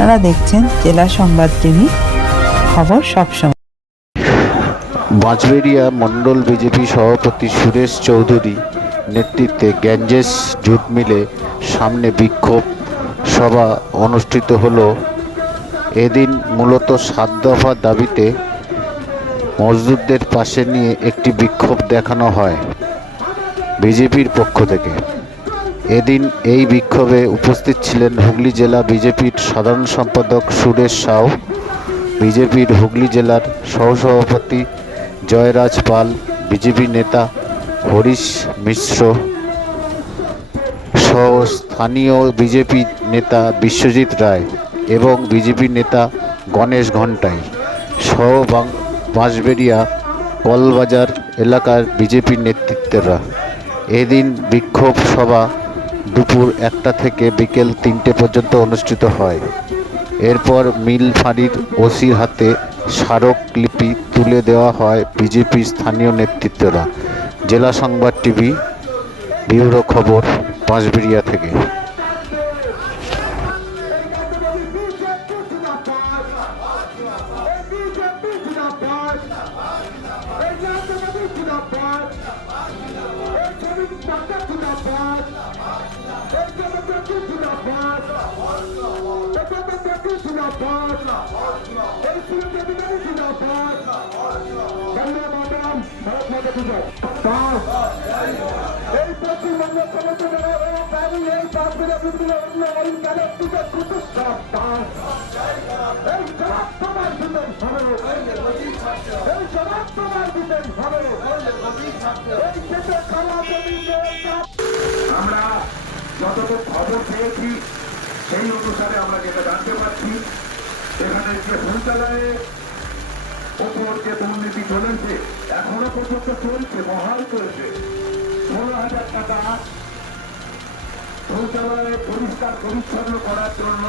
আপনারা দেখছেন জেলা সংবাদ টিভি খবর সবসময় বাঁশবেড়িয়া মণ্ডল বিজেপি সভাপতি সুরেশ চৌধুরী নেতৃত্বে গ্যাঞ্জেস জুট মিলে সামনে বিক্ষোভ সভা অনুষ্ঠিত হলো। এদিন মূলত সাত দফা দাবিতে মজদুরদের পাশে নিয়ে একটি বিক্ষোভ দেখানো হয় বিজেপির পক্ষ থেকে। এদিন এই বিক্ষোভে উপস্থিত ছিলেন হুগলি জেলা বিজেপির সাধারণ সম্পাদক সুরেশ সাউ, বিজেপির হুগলি জেলার সহসভাপতি জয়রাজ পাল, বিজেপি নেতা হরিশ মিশ্র সহ স্থানীয় বিজেপি নেতা বিশ্বজিৎ রায় এবং বিজেপি নেতা গণেশ ঘণ্টাই সহ বাঁশবেড়িয়া কলবাজার এলাকার বিজেপি নেতৃত্বরা। এদিন বিক্ষোভ সভা দুপুর একটা থেকে বিকেল তিনটে পর্যন্ত অনুষ্ঠিত হয়। এরপর মিল ফাঁড়ির ওসির হাতে স্মারকলিপি তুলে দেওয়া হয় বিজেপি স্থানীয় নেতৃত্বরা। জেলা সংবাদ টিভি, ব্যুরো খবর পাঁচবেড়িয়া থেকে। এই পশ্চিমবঙ্গ সমস্ত জায়গায় এই পাঁচগুলো বুথগুলো অন্য ওই গ্যালাক্টিকের কুতুবশাহ এই জবাব তোমার দিতেই হবে এই জবাব তোমার দিতেই হবে এই খেতে খাওয়া জমিতে যতটুকু খবর পেয়েছি, সেই অনুসারে আমরা যেটা জানতে পারছি এখানে যে শৌচালয়ে ওপর যে দুর্নীতি চলেছে, এখনও পর্যন্ত চলছে, বহাল চলছে। ষোলো হাজার টাকা শৌচালয়ে পরিষ্কার পরিচ্ছন্ন করার জন্য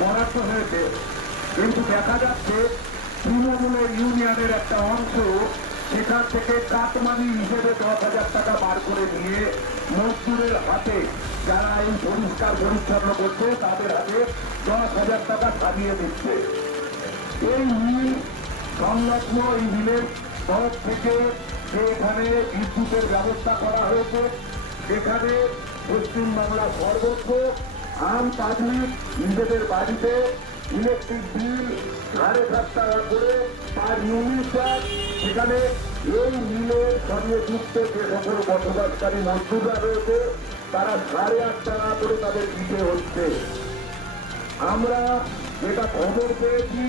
বরাদ্দ হয়েছে। কিন্তু দেখা যাচ্ছে, তৃণমূলের ইউনিয়নের একটা অংশ সেখান থেকে কাটমানি হিসেবে দশ হাজার টাকা বার করে নিয়ে মজদুরের হাতে যারা এই পরিষ্কার পরিচ্ছন্ন করছে, তাদের হাতে দশ হাজার টাকা সারিয়ে দিচ্ছে। এই মিল সংলগ্ন এই মিলের তরফ থেকে যে এখানে বিদ্যুতের ব্যবস্থা করা হয়েছে এখানে পশ্চিমবাংলা সর্বত্র আম পাবলিক নিজেদের বাড়িতে ইলেকট্রিক বিল সাড়ে সাত টাকা করে পার ইউনিট সেখানে এই মিলের সঙ্গে যুক্ত যে সকল বসবাসকারী মজদুররা রয়েছে তারা সাড়ে আট টাকা করে তাদের দিতে হচ্ছে আমরা যেটা খবর পেয়েছি,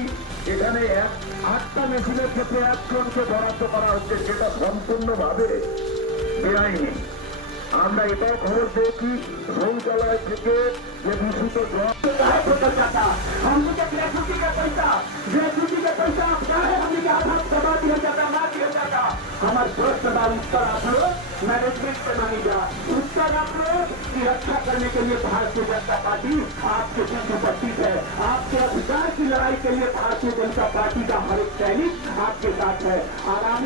এখানে এক আটটা মেশিনের ক্ষেত্রে একজনকে বরাদ্দ করা হচ্ছে যেটা সম্পূর্ণভাবে বেআইনি। আমরা এটাও খবর পেয়েছি শৌচালয় থেকে যে দূষিত জল हमने क्या ग्रेजुटी का पैसा ग्रेजुटी का पैसा आप क्या है हमने क्या आधार दबा दिया जाता ना दिया जाता हमारे दोस्त सवाल उत्तर आप लोग मैनेजमेंट से मांगी जा उत्तर आप लोग की रक्षा करने के लिए भारतीय जनता पार्टी आपके बीच उपस्थित है आपके अधिकार की लड़ाई के लिए भारतीय जनता पार्टी का हर एक सैनिक आपके साथ है आगामी